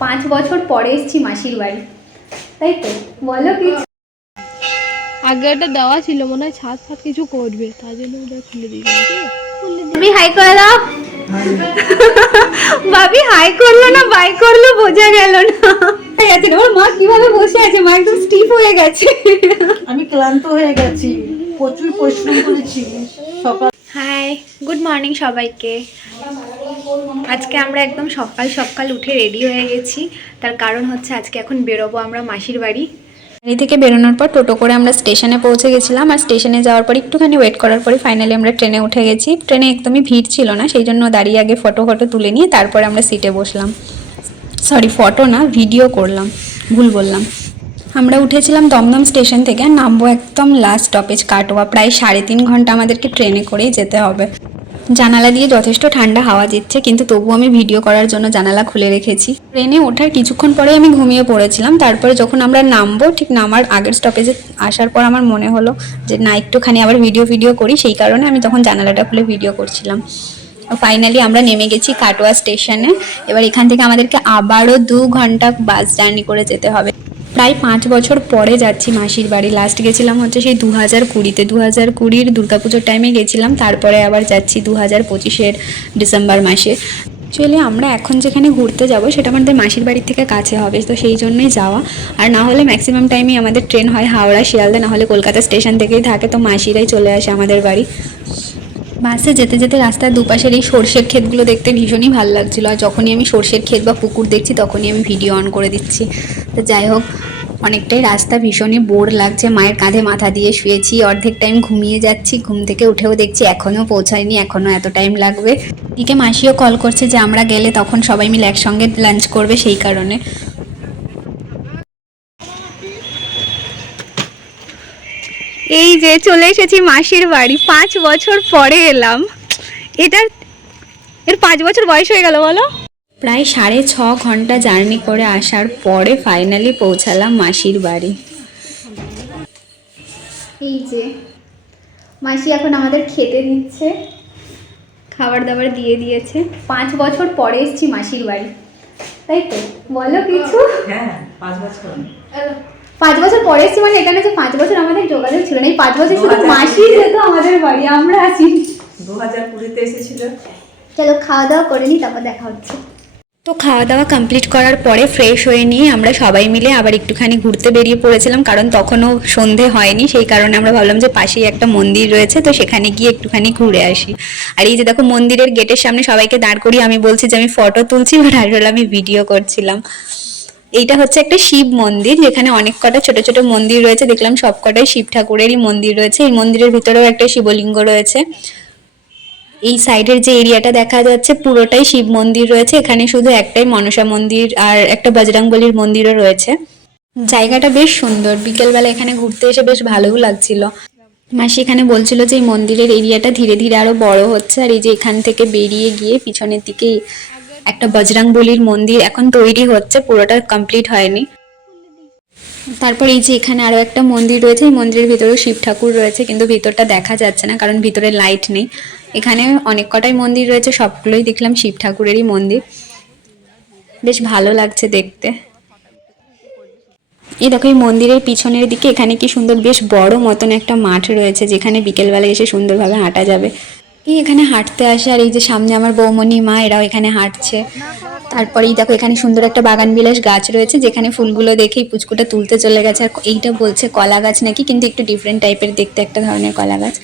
5 বছর পরে এসেছি মাসির বাড়ি, তাই তো বলো কি? আগে একটা দেওয়া ছিল, মনে হয় ছাদ ফাদ কিছু করবে, তার জন্য ওটা খুলে দিয়েছে। তুমি হাই করে দাও। ভাবি হাই করলো না বাই করলো বোঝা গেল না। ওর মা কিভাবে বসে আছে, মা একদম স্টিফ হয়ে গেছে। আমি ক্লান্ত হয়ে গেছি, প্রচুর পরিশ্রম করেছি সকাল। হাই, গুড মর্নিং সবাইকে। আজকে আমরা একদম সকাল সকাল উঠে রেডি হয়ে গেছি। তার কারণ হচ্ছে আজকে এখন বেরোবো আমরা মাসির বাড়ি। বাড়ি থেকে বেরোনোর পর টোটো করে আমরা স্টেশনে পৌঁছে গেছিলাম, আর স্টেশনে যাওয়ার পর একটুখানি ওয়েট করার পরে ফাইনালি আমরা ট্রেনে উঠে গেছি। ট্রেনে একদমই ভিড় ছিল না, সেই জন্য দাঁড়িয়ে আগে ফটো তুলে নিয়ে তারপরে আমরা সিটে বসলাম। সরি, ফটো না, ভিডিও করলাম, ভুল বললাম। আমরা উঠেছিলাম দমদম স্টেশন থেকে, আর নামবো একদম লাস্ট স্টপেজ কাটোয়া। প্রায় 3.5 ঘন্টা আমাদেরকে ট্রেনে করেই যেতে হবে। জানালা দিয়ে যথেষ্ট ঠান্ডা হাওয়া দিচ্ছে, কিন্তু তবুও আমি ভিডিও করার জন্য জানালা খুলে রেখেছি। ট্রেনে ওঠার কিছুক্ষণ পরে আমি ঘুমিয়ে পড়েছিলাম। তারপরে যখন আমরা নামবো, ঠিক নামার আগের স্টপেজে আসার পর আমার মনে হলো যে না, একটুখানি আবার ভিডিও করি, সেই কারণে আমি তখন জানালাটা খুলে ভিডিও করছিলাম। ফাইনালি আমরা নেমে গেছি কাটোয়া স্টেশনে। এবার এখান থেকে আমাদেরকে আবারও 2 ঘন্টা বাস জার্নি করে যেতে হবে। প্রায় 5 বছর পরে যাচ্ছি মাসির বাড়ি। লাস্ট গেছিলাম হচ্ছে সেই 2020-তে, 2020-র দুর্গাপুজোর টাইমে গেছিলাম। তারপরে আবার যাচ্ছি 2025-এর ডিসেম্বর মাসে। অ্যাকচুয়ালি আমরা এখন যেখানে ঘুরতে যাব সেটা আমাদের মাসির বাড়ির থেকে কাছে হবে, তো সেই জন্যই যাওয়া। আর না হলে ম্যাক্সিমাম টাইমই আমাদের ট্রেন হয় হাওড়া, শিয়ালদা, না হলে কলকাতা স্টেশন থেকেই থাকে, তো মাসিরাই চলে আসে আমাদের বাড়ি। বাসে যেতে যেতে রাস্তার দুপাশের এই সর্ষের ক্ষেতগুলো দেখতে ভীষণই ভালো লাগছিলো, আর যখনই আমি সর্ষের ক্ষেত বা পুকুর দেখছি তখনই আমি ভিডিও অন করে দিচ্ছি। তো যাই হোক, অনেকটাই রাস্তা ভীষণই বোর লাগছে। মায়ের কাঁধে মাথা দিয়ে শুয়েছি, অর্ধেক টাইম ঘুমিয়ে যাচ্ছি। ঘুম থেকে উঠেও দেখছি এখনও পৌঁছায়নি, এখনও এত টাইম লাগবে। এদিকে মাসিও কল করছে যে আমরা গেলে তখন সবাই মিলে একসঙ্গে লাঞ্চ করবে, সেই কারণে। এই যে চলে এসেছি মাসির বাড়ি, 5 বছর পরে এলাম। এর 5 বছর বয়স হয়ে গেল বলো। প্রায় 6.5 ঘন্টা জার্নি করে আসার পরে ফাইনালি পৌঁছালাম মাসির বাড়ি। এই যে মাসি এখন আমাদের খেতে দিচ্ছে, খাবার দাবার দিয়ে দিয়েছে। 5 বছর পরে এসেছি মাসির বাড়ি, তাই তো বলো কিছু? হ্যাঁ, 5 বছর। 5 বছর পরে এসেছি মানে এটা না যে 5 বছর আমাদের যোগাযোগ ছিল না। এই 5 বছর শুধু মাসি যেত আমাদের বাড়ি, আমরা আছি। 2020-তে এসেছিল। চলো খাওয়া দাওয়া করে নিই, তারপর দেখা হচ্ছে। তো খাওয়া দাওয়া কমপ্লিট করার পরে ফ্রেশ হয়ে নিয়ে আমরা সবাই মিলে আবার একটুখানি ঘুরতে বেরিয়ে পড়েছিলাম, কারণ তখনও সন্ধে হয়নি। সেই কারণে আমরা ভাবলাম যে পাশেই একটা মন্দির রয়েছে, তো সেখানে গিয়ে একটুখানি ঘুরে আসি। আর এই যে দেখো, মন্দিরের গেটের সামনে সবাইকে দাঁড় করিয়ে আমি বলছি যে আমি ফটো তুলছি, বাট আসলে আমি ভিডিও করছিলাম। এইটা হচ্ছে একটা শিব মন্দির, যেখানে অনেক কটা ছোট ছোট মন্দির রয়েছে। দেখলাম সব কটাই শিব ঠাকুরেরই মন্দির রয়েছে। এই মন্দিরের ভিতরেও একটা শিবলিঙ্গ রয়েছে। এই সাইডের যে এরিয়াটা দেখা যাচ্ছে পুরোটাই শিব মন্দির রয়েছে। এখানে শুধু একটাই মনসা মন্দির আর একটা বজরংবলীর মন্দিরও রয়েছে। জায়গাটা বেশ সুন্দর, বিকেলবেলা এখানে ঘুরতে এসে বেশ ভালোও লাগছিল। মাসি এখানে বলছিল যে এই মন্দিরের এরিয়াটা ধীরে ধীরে আরো বড় হচ্ছে, আর এই যে এখান থেকে বেরিয়ে গিয়ে পিছনের দিকে একটা বজরংবলীর মন্দির এখন তৈরি হচ্ছে, পুরোটা কমপ্লিট হয়নি। তারপর এই যে এখানে আরো একটা মন্দির রয়েছে, এই মন্দিরের ভিতরেও শিব ঠাকুর রয়েছে, কিন্তু ভিতরটা দেখা যাচ্ছে না কারণ ভিতরে লাইট নেই। এখানে অনেক কটাই মন্দির রয়েছে, সবগুলোই দেখলাম শিব ঠাকুরেরই মন্দির। বেশ ভালো লাগছে দেখতে। এই দেখো, এই মন্দিরের পিছনের দিকে এখানে কি সুন্দর বেশ বড় মতন একটা মাঠ রয়েছে, যেখানে বিকেলবেলা এসে সুন্দরভাবে হাঁটা যাবে। এই এখানে হাঁটতে আসে, আর এই যে সামনে আমার বৌমনি মা, এরাও এখানে হাঁটছে। তারপরেই দেখো এখানে সুন্দর একটা বাগান বিলাস গাছ রয়েছে, যেখানে ফুলগুলো দেখেই পুচকুটা তুলতে চলে গেছে। আর এইটা বলছে কলা গাছ নাকি, কিন্তু একটু ডিফারেন্ট টাইপের দেখতে একটা ধরনের কলা গাছ।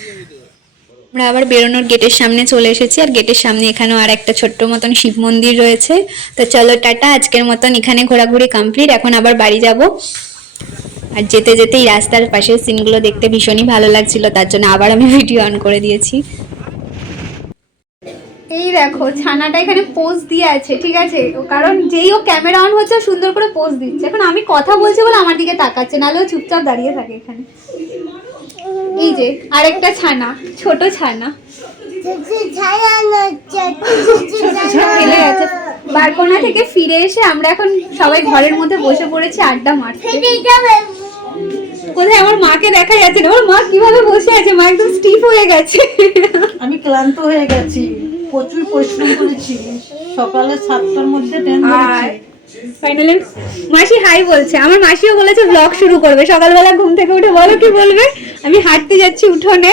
আমরা আবার বেরোনোর গেটের সামনে চলে এসেছি, আর গেটের সামনে এখানেও আর একটা ছোট্ট মতন শিব মন্দির রয়েছে। তো চলো টাটা, আজকের মতন এখানে ঘোরাঘুরি কমপ্লিট। এখন আবার বাড়ি যাব। আর যেতে যেতে এই রাস্তার পাশের সিনগুলো দেখতে ভীষণই ভালো লাগছিল, তার জন্য আবার আমি ভিডিও অন করে দিয়েছি। এই দেখো ছানাটা এখানে পোজ দিয়ে আছে, ঠিক আছে, কারণ যেই ও ক্যামেরা অন হচ্ছে সুন্দর করে পোজ দিচ্ছে। এখন আমি কথা বলছি বলে আমার দিকে তাকাচ্ছে, নাহলে ও চুপচাপ দাঁড়িয়ে থাকে এখানে। এই যে আরেকটা ছানা, ছোট ছানা খেলে গেছে। বারকোনা থেকে ফিরে এসে আমরা এখন সবাই ঘরের মধ্যে বসে পড়েছি আড্ডা মারতে। কোথায় আমার মাকে দেখা যাচ্ছে না, আমার মা কিভাবে বসে আছে, মা একদম স্টিফ হয়ে গেছে। আমি ক্লান্ত হয়ে গেছি, প্রচুর পরিশ্রম করেছি। সকালে 7টার মধ্যে ট্রেন ধরেছি। ফাইনালি মাসি হাই বলছে, আমার মাসিও বলেছে ব্লগ শুরু করবে, সকালবেলা ঘুম থেকে উঠে বলো কি বলবে। আমি হাঁটতে যাচ্ছি উঠোনে।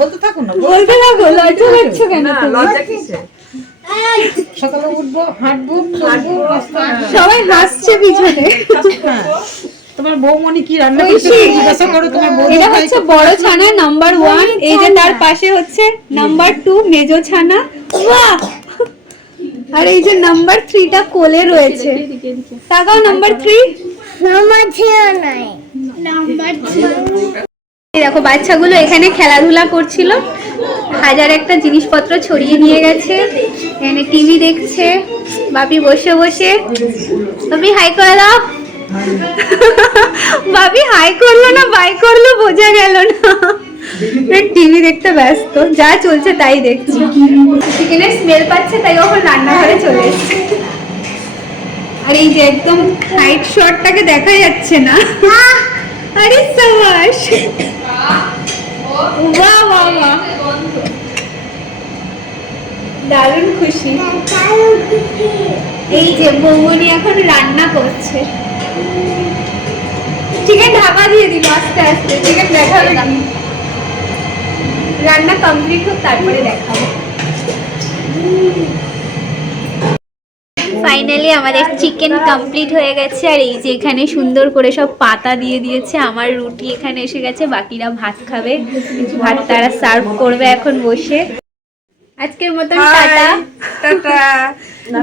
বলতে থাকো না, বলতে থাকো, লজ্জা পাচ্ছ কেন তুমি? সকালে উঠবো, হাঁটবো, চলবো, সবাই হাসছে পিছনে। তোমার বৌমনি কি রান্না ঐশী, করছে জিজ্ঞাসা করো, তোমার বৌমনি এটা হচ্ছে বড় ছানা নাম্বার 1, এই যে তার পাশে হচ্ছে নাম্বার 2 মেজো ছানা, বাহ! আর এই যে নাম্বার 3টা কোলে রয়েছে। তাকাও নাম্বার 3, এই দেখো বাচ্চাগুলো এখানে খেলাধুলা করছিল, হাজার একটা জিনিসপত্র ছড়িয়ে নিয়ে গেছে, এখানে টিভি দেখছে। বাপি বসে বসে, বাপি হাই করে দাও। বাপি হাই করলো না বাই করলো বোঝা গেল না, টিভি দেখতে ব্যস্ত, যা চলছে তাই দেখছি। চিকেনের স্মেল পাচ্ছে তাই ওখন রান্নাঘরে চলে এসেছে। আর এই যে একদম হাইট শটটাকে দেখা যাচ্ছে না। আরে সাবাস, বাহ বাহ বাহ, দারুণ খুশি। এই যে বৌমনি এখন রান্না করছে, চিকেন ঢাকা দিয়ে দিল আস্তে আস্তে, চিকেন দেখাবে কি, রান্না কমপ্লিট হোক তারপরে দেখাবো। ফাইনালি আমাদের চিকেন কমপ্লিট হয়ে গেছে, আর এই যে এখানে সুন্দর করে সব পাতা দিয়ে দিয়েছে। আমার রুটি এখানে এসে গেছে, বাকিরা ভাত খাবে, ভাত তারা সার্ভ করবে এখন বসে। আজকের মতন টাটা,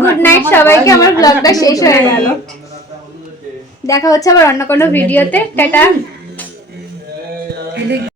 গুড নাইট সবাইকে। আমার ব্লগটা শেষ হয়ে গেল, দেখা হচ্ছে আবার অন্য কোনো ভিডিওতে, টাটা।